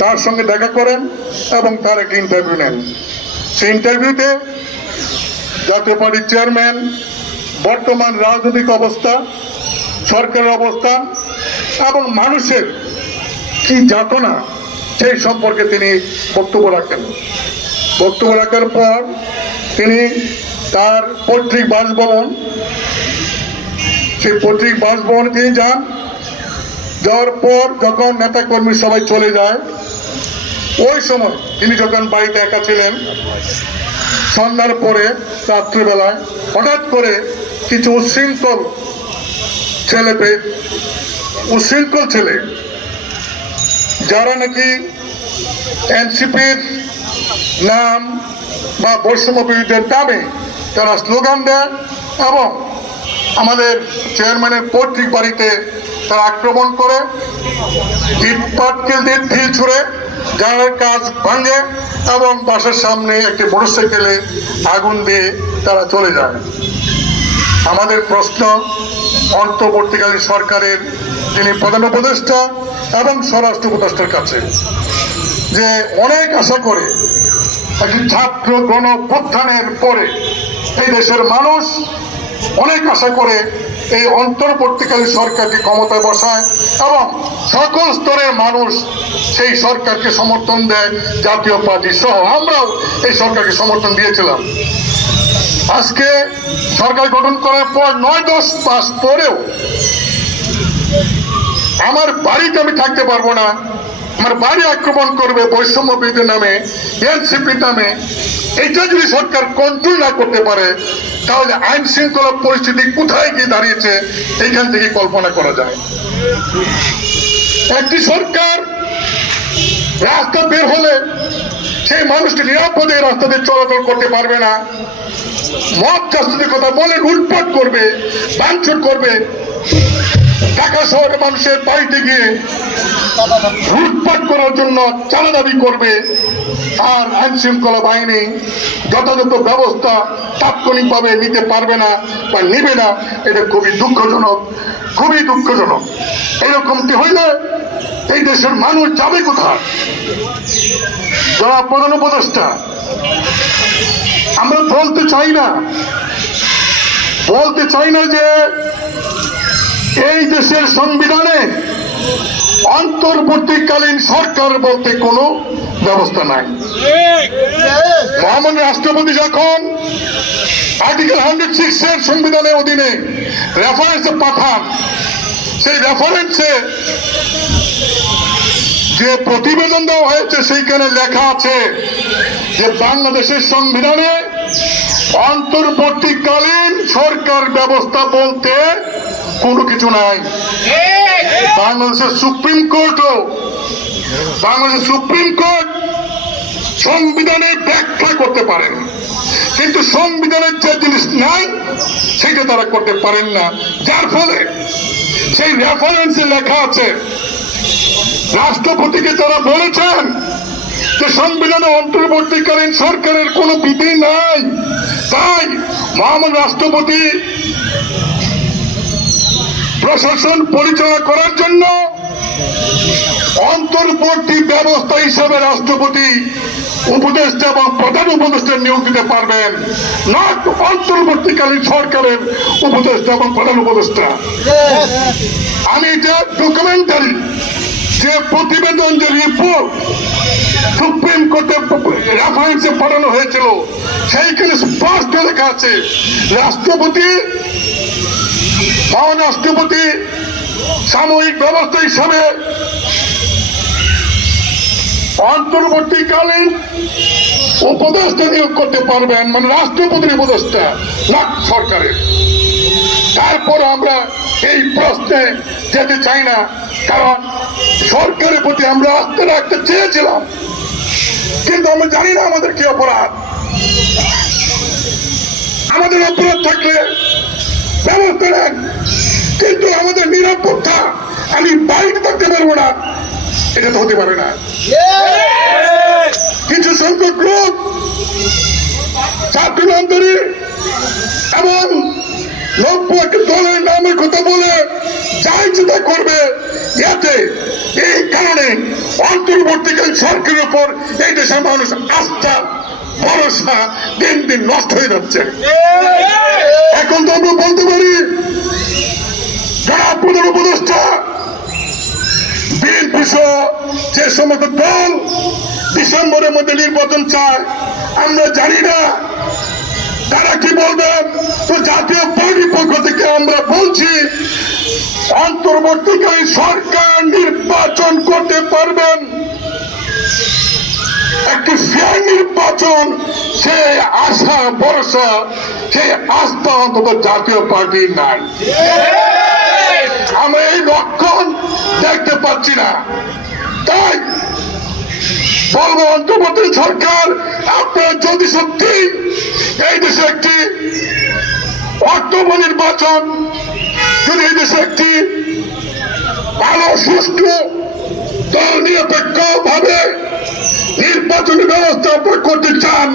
তার সঙ্গে দেখা করেন এবং তার একটা ইন্টারভিউ নেন। সেই ইন্টারভিউতে জাতীয় পার্টির চেয়ারম্যান বর্তমান রাজনৈতিক অবস্থা, সরকারের অবস্থা এবং মানুষের কি যাতনা, সেই সম্পর্কে তিনি বক্তব্য রাখেন। বক্তব্য রাখার পর তিনি তার পৈতৃক বাসভবন, সেই পৈতৃক বাসভবনে তিনি যান। যাওয়ার পর যখন নেতাকর্মী সবাই চলে যায়, ওই সময় তিনি যখন বাড়িতে একা ছিলেন, সন্ধ্যার পরে রাত্রিবেলায় হঠাৎ করে কিছু উচ্ছৃঙ্খল ছেলে পেয়ে, উচ্ছৃঙ্খল ছেলে, যারা নাকি এনসিপির নাম বা বৈষম্য বিরোধীদের নামে তারা স্লোগান দেয় এবং আমাদের চেয়ারম্যানের পৈতৃক বাড়িতে তারা আক্রমণ করে ছুড়ে জানালার কাজ ভাঙে এবং বাসার সামনে একটি মোটরসাইকেলে আগুন দিয়ে তারা চলে যায়। আমাদের প্রশ্ন, অন্তর্বর্তীকালীন সরকারের যিনি প্রধান উপদেষ্টা এবং স্বরাষ্ট্র উপদেষ্টার কাছে, যে অনেক আশা করে একটি ছাত্র গণ পরে এই দেশের মানুষ অনেক আশা করে এই অন্তর্বর্তীকালীন সরকারকে ক্ষমতায় বসায় এবং সকল স্তরের মানুষ সেই সরকারকে সমর্থন দেয়, জাতীয় পার্টি সহ। আমরাও এই সরকারকে সমর্থন দিয়েছিলাম। আজকে সরকার গঠন করার পর নয় দশ মাস পরেও আমার বাড়িতে আমি থাকতে পারব না। আমার বাড়ি আক্রমণ করবে বৈষম্য বিরোধী নামে, এনসিপি নামে। এটা যদি সরকার কন্ট্রোল না করতে পারে, তাহলে আইন শৃঙ্খলা পরিস্থিতি কোথায় গিয়ে দাঁড়িয়েছে, এইখান থেকে কল্পনা করা যায়। একটি সরকার রাস্তা বের হলে সেই মানুষটি নিরাপদে রাস্তা দিয়ে চলাচল করতে পারবে না। মদ চাষের কথা বলে লুটপাট করবে ভাঙচুর করবে। ঢাকা শহরে মানুষের বাড়িতে গিয়ে লুটপাট করার জন্য চাঁদা দাবি করবে আর আইন শৃঙ্খলা বাহিনী যথাযথ ব্যবস্থা তাৎক্ষণিকভাবে নিতে পারবে না বা নিবে না, এটা খুবই দুঃখজনক খুবই দুঃখজনক। এরকমটি হইলে এই দেশের মানুষ যাবে কোথায়? যারা প্রধান উপদেষ্টা, আমরা বলতে চাই না। বলতে চাই না যে এই দেশের সংবিধানে অন্তর্বর্তীকালীন সরকার বলতে কোনো ব্যবস্থা নাই। মহামান্য রাষ্ট্রপতি যখন আর্টিকেল হান্ড্রেড সিক্স এর সংবিধানের অধীনে রেফারেন্সে পাঠান, সেই রেফারেন্সে যে প্রতিবেদন দেওয়া হয়েছে, সেইখানে লেখা আছে যে বাংলাদেশের সংবিধানে অন্তর্বর্তীকালীন সরকার ব্যবস্থা বলতে কোনো কিছু নাই। বাংলাদেশের সুপ্রিম কোর্টও, বাংলাদেশের সুপ্রিম কোর্ট সংবিধানের ব্যাখ্যা করতে পারেন। কিন্তু সংবিধানের যে জিনিস নাই, সেটা তারা করতে পারেন না। যার ফলে সেই রেফারেন্সে লেখা আছে, রাষ্ট্রপতিকে তারা বলেছেন যে সংবিধানে অন্তর্বর্তীকালীন সরকারের কোনো বিধি নাই। তাই মহামান্য রাষ্ট্রপতি প্রশাসন পরিচালনা করার জন্য অন্তর্বর্তী ব্যবস্থা হিসাবে রাষ্ট্রপতি, উপদেষ্টা এবং প্রধান উপদেষ্টা নিয়োগ দিতে পারবেন। না অন্তর্বর্তীকালীন সরকারের উপদেষ্টা এবং প্রধান উপদেষ্টা। আমি এটা ডকুমেন্টারি যে প্রতিবেদন, যে রিপোর্ট সুপ্রিম কোর্টে রেফারেন্সে পাঠানো হয়েছিল, সেইখানে স্পষ্ট লেখা আছে, রাষ্ট্রপতি মহান রাষ্ট্রপতি, সাময়িক ব্যবস্থা হিসাবে অন্তর্বর্তীকালীন উপদেষ্টা নিয়োগ করতে পারবেন মানে রাষ্ট্রপতির উপদেষ্টা না সরকারের। তারপর আমরা এই প্রশ্নে যেতে চাই না, কারণ সরকারের প্রতি আমরা আস্থা রাখতে চেয়েছিলাম। কিন্তু আমরা জানি না আমাদের কি অপরাধ। আমাদের অপরাধ থাকলে ব্যবস্থা নেন কিন্তু আমাদের নিরাপত্তা আমি বাড়িতে থাকতে পারব না। এটা তো হতে পারে না। কিছু সংখ্যক লোক ছাত্র আন্দোলনে এবং নব্য একটা দলের নামের কথা বলে যা ইচ্ছে করবে ইয়াতে এই কারণে অন্তর্বর্তীকালীন সরকারের উপর এই দেশের মানুষ আস্থা, ভরসা দিন দিন নষ্ট হয়ে যাচ্ছে। এখন তো আমরা বলতে পারি যারা প্রধান উপদেষ্টা বিএনপি সহ যে সমস্ত দল ডিসেম্বরের মধ্যে নির্বাচন চায়। আমরা জানি না তারা কি বলবেন তো জাতীয় পার্টির পক্ষ থেকে আমরা বলছি অন্তর্বর্তীকালীন সরকার নির্বাচন করতে পারবেন। একটি ফেয়ার নির্বাচন সে আশা ভরসা সে আস্থা অন্তত জাতীয় পার্টি নাই। আমরা এই লক্ষণ দেখতে পাচ্ছি না। তাই বলব সরকার, আপনার যদি সত্যি এই দেশে একটি নির্বাচন যদি এই দেশে একটি ভালো, সুষ্ঠু, দল নিরপেক্ষ ভাবে নির্বাচনী ব্যবস্থা করতে চান